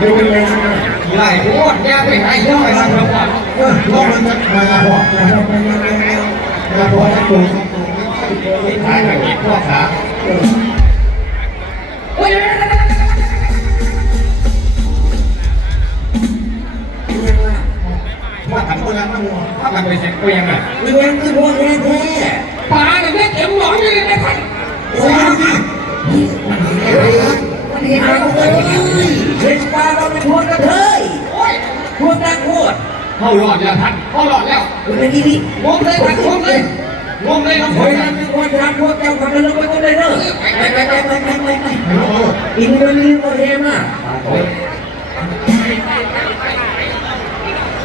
ดูเป็นไงไล่โคตรแย่ไปไหนย่อยสักแล้วก่อนเออลองมันจะมาบอกนะครับมาบอกให้ดูไม่ขายกับเก็บพวกขาว่าขันคนนั้นมันถ้ากันไปเสร็จก็ยังไงมันยังคือพวกแท้ เขาหลอดแล้วท่านเขาหลอดแล้วเป็นดีดีงมเลยท่านงมเลยงมเลยน้องคเฮ้นยมันเป็นคนทำพวกเจ้าขับรถไปคนเลยเนอะไปไปไปไปไปไปไปอินโดนีเซียโอเคมาก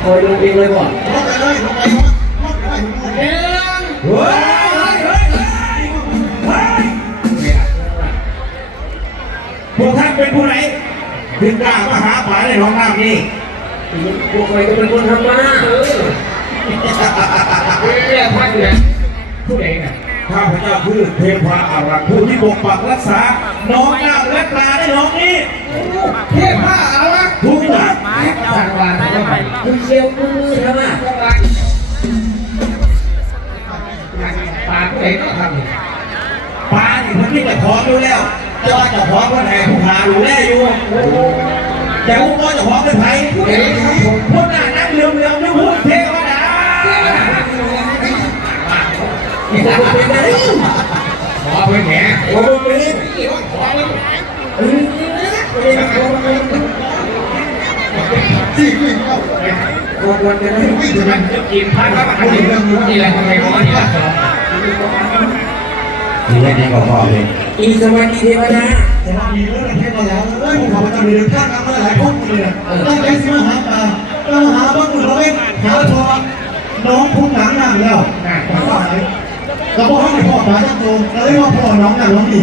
คอยดูเองเลยว่ะเฮ้ยเฮ้ยเฮ้ยเฮ้ยพวกท่านเป็นผู้ไหนถึงกล้ามาหาปลาในห้องน้ำนี่ พวกใครก็เป็นคนทำมาเออเฮ้ยท่านเนี่ยผู้ใดเนี่ยข้าพเจ้าคือเทพาอารักษ์ผู้ที่ปกปักรักษา น้องน้ำและปลาในน้องนี้เทพาอารักษ์ถูกนะสังวานเข้าไปคุณเชียวคุณมือทำไมสังวานปากผู้ใดก็ทำปลานี่คนที่จะขอดูแล้วจะว่าจะขอคนไหนผู้หาดูแลอยู่ แต่ผู้ก็จะขอเป็นไผ่พวกนั้นนั่งเรือเรือนึกพูดเทวดาเป็นอะไรขอเพื่อนแหมโอ้โหเป็นนี่ว่าขอแล้วเออเป็นคนกดวันกันเลยมันจะกินพันแล้วมันจะเรื่องนี่แหละทำไมขอนี่ล่ะนี่แน่ๆก็พอเลยอีสวัสดีเทวดาแต่ว่ามีเรื่องเทพมาแล้เอ้ยผมข อประจำเดือนข้างน้ำมาหลายพวกเลยตั้งใจซื้อมาหาปลาก็มาหาบ้านคุณเราเองหาทองน้องพุ่งหนังหนังแล้วแล้วก็หายเราบอกให้พ่อปลาจังโตเราเลยว่าพ่อน้องหนังน้องดี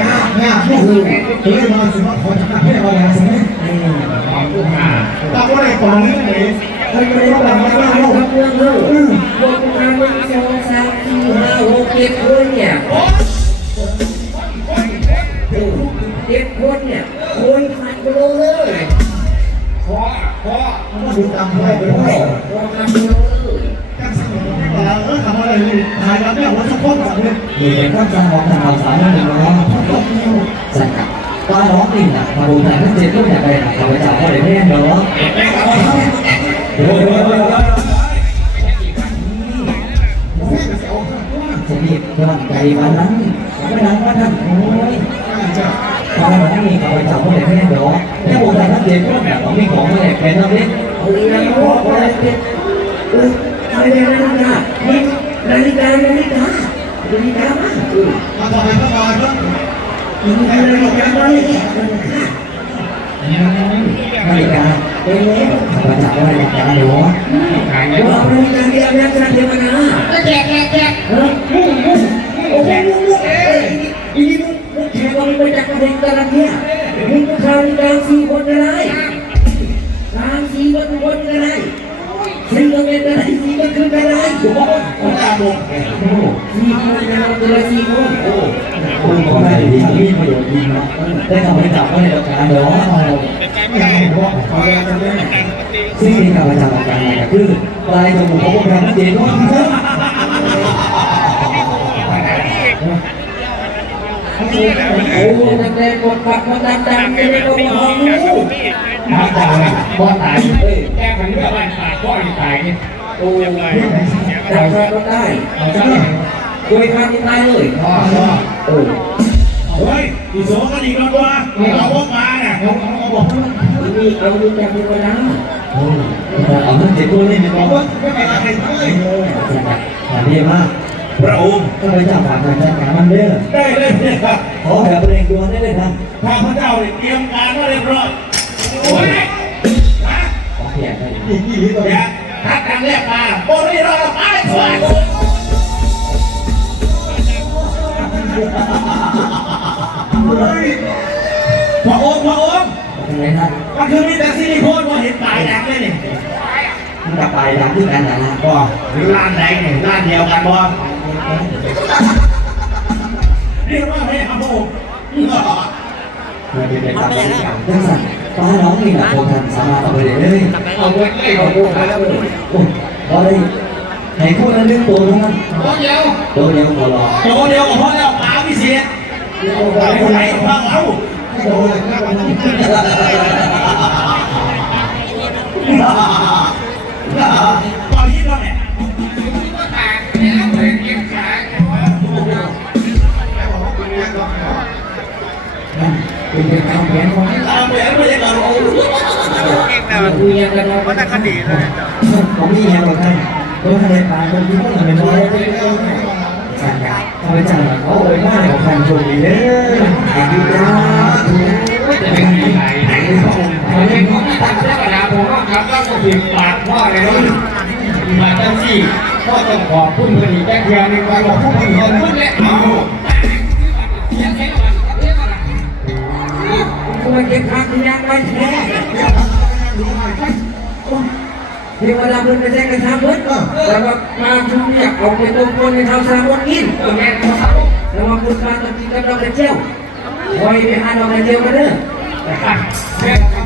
งาบงาบลูกเลยมาสิว่าขอจับให้เราแล้วใช่ไหมขอผู้หาตามว่าในกล่องนี้ไหนเฮ้ยไม่ต้องมาบ้านลูกเมืองเฮ้ยพวกมาเมืองสองสามสี่ห้าหกเจ็ดคนเนี่ยเรเลยถ่ายแล้วเนี่ยว่าทุกคนแบบนี้มีเป็นข้าจ้างของทางภาษาหนึ่งน้องสังกัดตาร้องติ่งอะมาดูแต่ท่านเจ็บก็อยากไปหาข้าพเจ้าพ่อได้แม่เนาะเอ็ดแม่ครับเฮ้ยเฮ้ยเฮ้ยเฮ้ยสนิทกำลังใจวันนั้นไม่นั้นว่าท่านโอ้ยพอวันนั้นมีข้าพเจ้าพ่อได้แม่เนาะถ้าบุญแต่ท่านเจ็บก็แบบมีของมาแหลกเป็นแล้ว เนี่ยเอาอีกแล้วโอ้ยเป็นเอออะไรนาฬิกานี่นาฬิกานาฬิกานาฬิกามากเออมาต่อไปก็มาเพิ่มนาฬิกานาฬิกานาฬิกานาฬิกานาฬิกาเป็นแล้วข้าพเจ้าพ่อได้นาฬิกาเนาะขายเดี๋เงิยวนเอานาฬิกาเดียวนะจ๊ะเดี๋ยวมานะแจกแจกแจกเออมุ่งมุ่งโอ้โหมุ่งมุ่งเอ้ยอีนี่มุ่งมุ่งแขกเราไปจากประเทศตะลันเนี่ยมุ่งก็ข่าวกลางสี่คนอะ สี่คนเป็นอะไรสี่คนคืออะไรโอ้โหผมตามลงโอ้สี่คนนะตัวละสี่คนโอ้คุณก็ได้ดีมีประโยชน์ดีนะได้ข้าพเจ้าพ่อได้ราชการเนาะไม่เอาผมว่าขอแรงกันเลยซึ่งที่ข้าพเจ้าต้องการก็คือลายตรงของพวกเราเด่นว่า โอ้นักเล่นบทบาทมันดังๆไม่ได้ก็มาห้องนู้นมาตายพ่อตายเฮ้ยแก้กันเรื่องบ้านตายพ่อตายนี่โอ้ดังแฟนก็ได้เอาซะเลยโดยการที่ตายเลยพ่อพ่อโอ้เฮ้ยอีโสกันอีกแล้วว่าเราพวกมาเนี่ยเขาเขาบอกมีเอาดูจากเทวดาเอาเงินเจ็ดตัวนี่ไม่ต้องว่าไม่เป็นอะไรเลยหาดีมาก พระองค์ข้าพเจ้าฝากการจัดการมันเด้อได้เลยเนี่ยครับขอแบบเร่งด่วนได้เลยนะข้าพเจ้าเนี่ยเตรียมการมาเรียบร้อยโอ้ยนะขอเพียงได้อีกกี่ลิตรเดี๋ยวทักกันเรียกมาโอ้ยเราไปสวยพระองค์พระองค์ทำไมนะมันคือมีแต่ซิลิโคนว่าเห็นปลายดักเลยนี่มันกับไปดังที่กันนะบ่หรือร้านไหนเนี่ยร้านเดียวกันบ่ เรียกว่าให้ครับผมมันเป็นการจัดการจังสันป้าน้องนี่แหละพวกท่านสามารถเอาไปเลยเลยเอาเงินเลยเอาไปแล้วโอ้พอได้ให้พูดละเรื่องตัวเท่านั้นตัวเดียวตัวเดียวพอรอโตเดียวกับพ่อแล้วป๋าพิเศษไปไหนฟังเอาโอ้ยน่ารักตอนนี้ คุยกันเราก็คดีเลยผมมีอย่างหรอกท่านตัวทะเลปลาคนที่ก็เป็นน้อยสั่งการเอาไปจังเอาไว้ว่าในของท่านโชคดีเด้อไอ้ดีจ้าจะเป็นยังไงผมเป็นของที่ตัดเสื้อกระดาษผมก็ครับแล้วก็พิมพ์ปากพ่อเลยนู้นมาตั้งสี่พ่อต้องขอบคุณคนอีกแค่เพียงหนึ่งวันขอบคุณคนคนพูดแล้วเอา เทวดาเพิ่นไปแจ้งกระทำเพิ่นแต่ว่ามาชุมอยากเอาไปต้มคนในเท้าสามวันกินแม่เขาแล้วมาพูดมาตะกี้กับดอกกระเจียวคอยไปหาดอกกระเจียวมาเด้อแม่เ